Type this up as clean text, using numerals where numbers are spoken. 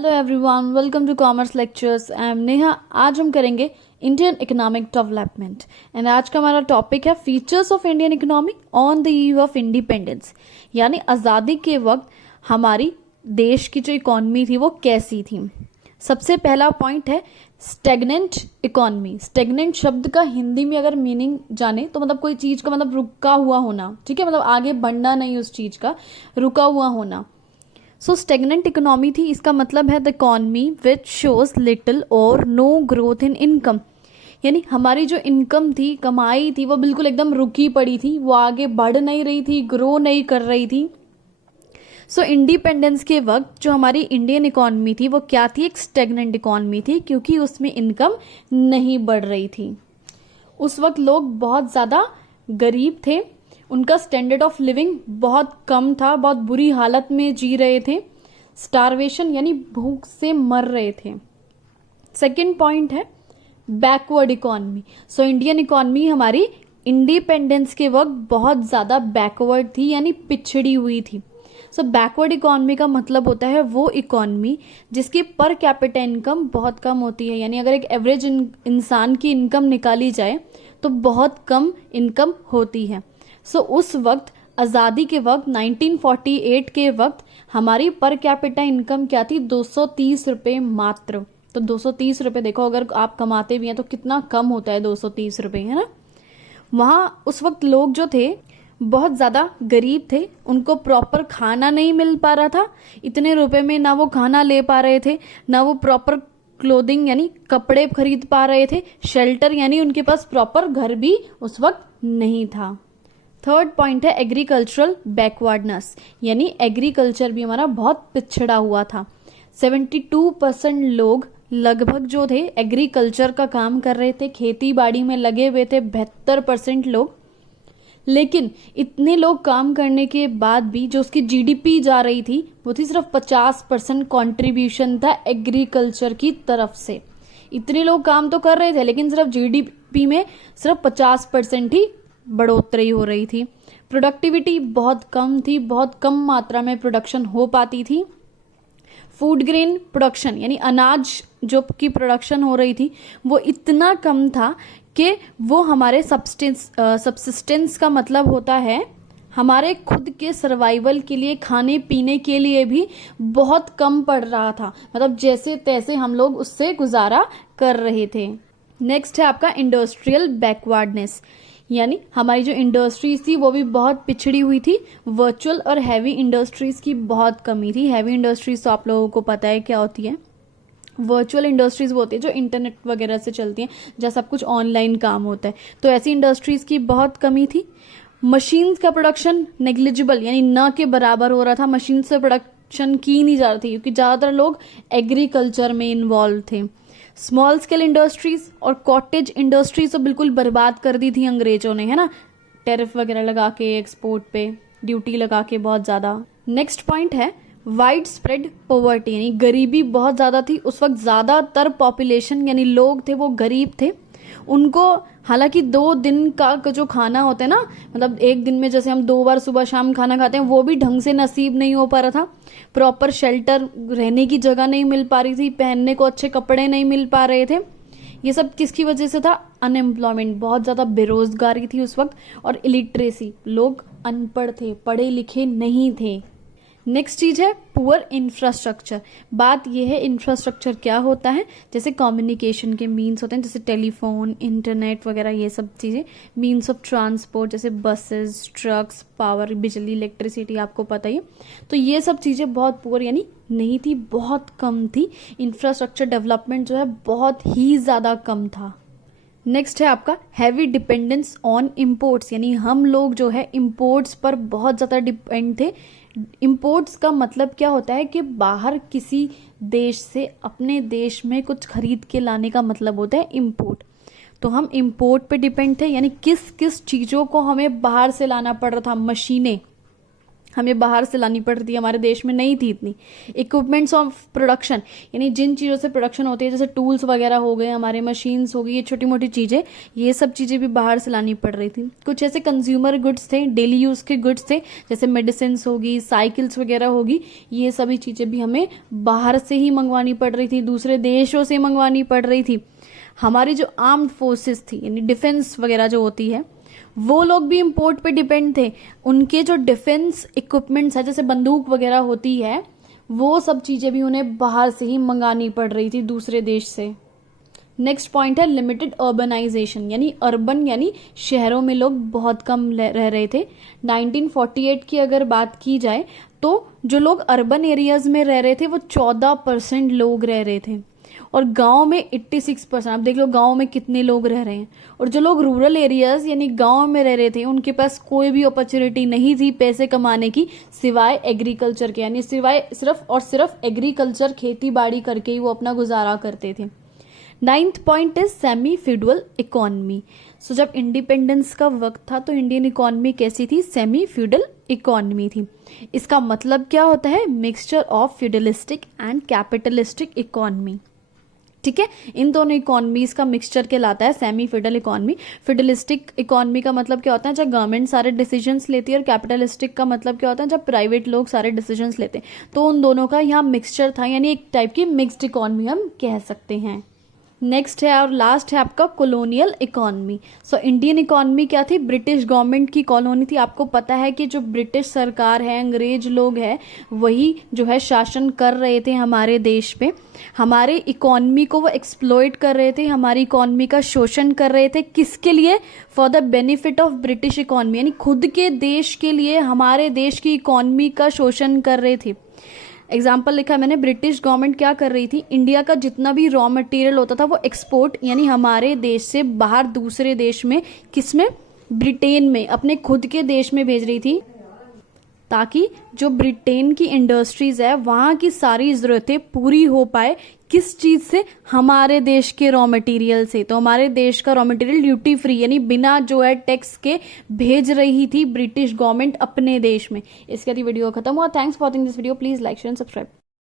Hello everyone, welcome to commerce lectures. I am Neha. आज हम करेंगे इंडियन इकोनॉमिक डेवलपमेंट एंड आज का हमारा टॉपिक है features of Indian economy on the eve of independence. यानी आज़ादी के वक्त हमारी देश की जो इकोनॉमी थी वो कैसी थी। सबसे पहला पॉइंट है स्टेगनेंट इकोनॉमी। स्टेगनेंट शब्द का हिंदी में अगर मीनिंग जाने तो मतलब कोई चीज़ का मतलब रुका हुआ होना, ठीक है, मतलब आगे बढ़ना नहीं उस चीज़ का, रुका हुआ होना। सो स्टेगनेंट इकोनॉमी थी, इसका मतलब है the economy which shows little और नो ग्रोथ इन इनकम। यानी हमारी जो इनकम थी, कमाई थी, वो बिल्कुल एकदम रुकी पड़ी थी, वो आगे बढ़ नहीं रही थी, ग्रो नहीं कर रही थी। सो इंडिपेंडेंस के वक्त जो हमारी इंडियन इकोनॉमी थी वो क्या थी? एक स्टेगनेंट इकोनॉमी थी, क्योंकि उसमें इनकम नहीं बढ़ रही थी। उस वक्त लोग बहुत ज़्यादा गरीब थे, उनका स्टैंडर्ड ऑफ लिविंग बहुत कम था, बहुत बुरी हालत में जी रहे थे, स्टारवेशन यानी भूख से मर रहे थे। सेकंड पॉइंट है backward economy. So Indian economy हमारी इंडिपेंडेंस के वक्त बहुत ज़्यादा बैकवर्ड थी, यानी पिछड़ी हुई थी। सो बैकवर्ड इकोनॉमी का मतलब होता है वो इकोनॉमी जिसकी पर कैपिटा इनकम बहुत कम होती है। यानी अगर एक एवरेज इंसान की इनकम निकाली जाए तो बहुत कम इनकम होती है। उस वक्त आज़ादी के वक्त 1948 के वक्त हमारी पर कैपिटा इनकम क्या थी? 230 रुपये मात्र। तो 230 रुपये देखो, अगर आप कमाते भी हैं तो कितना कम होता है 230 रुपये, है ना। वहाँ उस वक्त लोग जो थे बहुत ज़्यादा गरीब थे, उनको प्रॉपर खाना नहीं मिल पा रहा था। इतने रुपए में ना वो खाना ले पा रहे थे, ना वो प्रॉपर क्लोथिंग यानी कपड़े खरीद पा रहे थे, शेल्टर यानी उनके पास प्रॉपर घर भी उस वक्त नहीं था। थर्ड पॉइंट है एग्रीकल्चरल बैकवर्डनेस, यानी एग्रीकल्चर भी हमारा बहुत पिछड़ा हुआ था। 72% लोग लगभग जो थे एग्रीकल्चर का काम कर रहे थे, खेती बाड़ी में लगे हुए थे 72% लोग। लेकिन इतने लोग काम करने के बाद भी जो उसकी जीडीपी जा रही थी वो थी सिर्फ 50% कॉन्ट्रीब्यूशन था एग्रीकल्चर की तरफ से। इतने लोग काम तो कर रहे थे लेकिन सिर्फ जीडीपी में सिर्फ 50% ही बढ़ोतरी हो रही थी। प्रोडक्टिविटी बहुत कम थी, बहुत कम मात्रा में प्रोडक्शन हो पाती थी। फूड ग्रेन प्रोडक्शन यानी अनाज जो की प्रोडक्शन हो रही थी वो इतना कम था कि वो हमारे सब्सिस्टेंस का मतलब होता है हमारे खुद के सर्वाइवल के लिए, खाने पीने के लिए भी बहुत कम पड़ रहा था। मतलब जैसे तैसे हम लोग उससे गुजारा कर रहे थे। नेक्स्ट है आपका इंडस्ट्रियल बैकवर्डनेस, यानी हमारी जो इंडस्ट्रीज थी वो भी बहुत पिछड़ी हुई थी। वर्चुअल और हैवी इंडस्ट्रीज की बहुत कमी थी। हैवी इंडस्ट्रीज तो आप लोगों को पता है क्या होती है। वर्चुअल इंडस्ट्रीज वो होती है जो इंटरनेट वगैरह से चलती हैं, जहाँ सब कुछ ऑनलाइन काम होता है। तो ऐसी इंडस्ट्रीज की बहुत कमी थी। मशीन्स का प्रोडक्शन नेग्लिजिबल यानी न के बराबर हो रहा था। मशीन से प्रोडक्शन की नहीं जा रही थी क्योंकि ज़्यादातर लोग एग्रीकल्चर में इन्वॉल्व थे। स्मॉल स्केल इंडस्ट्रीज और कॉटेज इंडस्ट्रीज तो बिल्कुल बर्बाद कर दी थी अंग्रेजों ने, है ना, टैरिफ वगैरह लगा के, एक्सपोर्ट पे ड्यूटी लगा के बहुत ज़्यादा। नेक्स्ट पॉइंट है वाइड स्प्रेड पॉवर्टी, यानी गरीबी बहुत ज़्यादा थी। उस वक्त ज़्यादातर पॉपुलेशन यानी लोग थे वो गरीब थे। उनको हालांकि 2 दिन का जो खाना होता है ना, मतलब एक दिन में जैसे हम 2 बार सुबह शाम खाना खाते हैं, वो भी ढंग से नसीब नहीं हो पा रहा था। प्रॉपर शेल्टर, रहने की जगह नहीं मिल पा रही थी, पहनने को अच्छे कपड़े नहीं मिल पा रहे थे। ये सब किसकी वजह से था? अनएम्प्लॉयमेंट, बहुत ज़्यादा बेरोजगारी थी उस वक्त, और इलिटरेसी, लोग अनपढ़ थे, पढ़े लिखे नहीं थे। नेक्स्ट चीज़ है पुअर इंफ्रास्ट्रक्चर। बात यह है इंफ्रास्ट्रक्चर क्या होता है? जैसे कम्युनिकेशन के मीन्स होते हैं, जैसे टेलीफोन, इंटरनेट वगैरह, ये सब चीज़ें। मीन्स ऑफ ट्रांसपोर्ट जैसे बसेस, ट्रक्स, पावर, बिजली, इलेक्ट्रिसिटी, आपको पता ही है। तो ये सब चीज़ें बहुत पुअर यानी नहीं थी, बहुत कम थी। इंफ्रास्ट्रक्चर डेवलपमेंट जो है बहुत ही ज़्यादा कम था। नेक्स्ट है आपका हैवी डिपेंडेंस ऑन इम्पोर्ट्स, यानी हम लोग जो है इम्पोर्ट्स पर बहुत ज़्यादा डिपेंड थे। इम्पोर्ट्स का मतलब क्या होता है कि बाहर किसी देश से अपने देश में कुछ खरीद के लाने का मतलब होता है इम्पोर्ट। तो हम इम्पोर्ट पे डिपेंड थे, यानी किस किस चीज़ों को हमें बाहर से लाना पड़ रहा था। मशीनें, हमें बाहर से लानी पड़ रही थी, हमारे देश में नहीं थी इतनी। इक्विपमेंट्स ऑफ प्रोडक्शन, यानी जिन चीज़ों से प्रोडक्शन होती है, जैसे टूल्स वगैरह हो गए, हमारे मशीन्स हो गई, ये छोटी मोटी चीज़ें, ये सब चीज़ें भी बाहर से लानी पड़ रही थी। कुछ ऐसे कंज्यूमर गुड्स थे, डेली यूज़ के गुड्स थे, जैसे मेडिसिन होगी, साइकिल्स वगैरह होगी, ये सभी चीज़ें भी हमें बाहर से ही मंगवानी पड़ रही थी, दूसरे देशों से मंगवानी पड़ रही थी। हमारी जो आर्म्ड फोर्सेस थी, यानी डिफेंस वगैरह जो होती है, वो लोग भी इंपोर्ट पे डिपेंड थे। उनके जो डिफेंस इक्विपमेंट्स है, जैसे बंदूक वगैरह होती है, वो सब चीज़ें भी उन्हें बाहर से ही मंगानी पड़ रही थी, दूसरे देश से। नेक्स्ट पॉइंट है लिमिटेड अर्बनाइजेशन, यानी अर्बन यानी शहरों में लोग बहुत कम रह रहे थे। 1948 की अगर बात की जाए तो जो लोग अर्बन एरियाज में रह रहे थे वो 14% लोग रह रहे थे, और गांव में 86%। आप देख लो गांव में कितने लोग रह रहे हैं। और जो लोग रूरल एरियाज यानी गांव में रह रहे थे, उनके पास कोई भी अपॉर्चुनिटी नहीं थी पैसे कमाने की, सिवाय एग्रीकल्चर के, यानी सिवाय सिर्फ और सिर्फ एग्रीकल्चर, खेती बाड़ी करके ही वो अपना गुजारा करते थे। 9th point is semi feudal economy. So जब इंडिपेंडेंस का वक्त था तो इंडियन इकोनॉमी कैसी थी? सेमी फ्यूडल इकोनॉमी थी। इसका मतलब क्या होता है? Mixture of feudalistic and capitalistic economy. ठीक है, इन दोनों इकोनॉमीज का मिक्सचर कहलाता है semi feudal economy. Feudalistic economy का मतलब क्या होता है? जब गवर्नमेंट सारे डिसीजंस लेती है, और कैपिटलिस्टिक का मतलब क्या होता है? जब प्राइवेट लोग सारे डिसीजंस लेते हैं। तो उन दोनों का यहाँ मिक्सचर था, यानी एक टाइप की मिक्स्ड इकोनॉमी हम कह सकते हैं। नेक्स्ट है और लास्ट है आपका colonial economy. So Indian economy क्या थी? ब्रिटिश गवर्नमेंट की कॉलोनी थी। आपको पता है कि जो ब्रिटिश सरकार है, अंग्रेज लोग हैं, वही जो है शासन कर रहे थे हमारे देश पे। हमारे इकोनॉमी को वो एक्सप्लॉइट कर रहे थे, हमारी इकोनॉमी का शोषण कर रहे थे। किसके लिए? For the benefit of British economy, यानी खुद के देश के लिए हमारे देश की इकोनॉमी का शोषण कर रहे थे। एग्जाम्पल लिखा है मैंने, ब्रिटिश गवर्नमेंट क्या कर रही थी? इंडिया का जितना भी रॉ मटेरियल होता था वो एक्सपोर्ट, यानी हमारे देश से बाहर दूसरे देश में, किसमें? ब्रिटेन में, अपने खुद के देश में भेज रही थी, ताकि जो ब्रिटेन की इंडस्ट्रीज है वहाँ की सारी ज़रूरतें पूरी हो पाए। किस चीज़ से? हमारे देश के रॉ मटेरियल से। तो हमारे देश का रॉ मटेरियल ड्यूटी फ्री, यानी बिना जो है टैक्स के भेज रही थी ब्रिटिश गवर्नमेंट अपने देश में। इसके बाद वीडियो खत्म हुआ। Thanks for watching this video. Please like share and subscribe.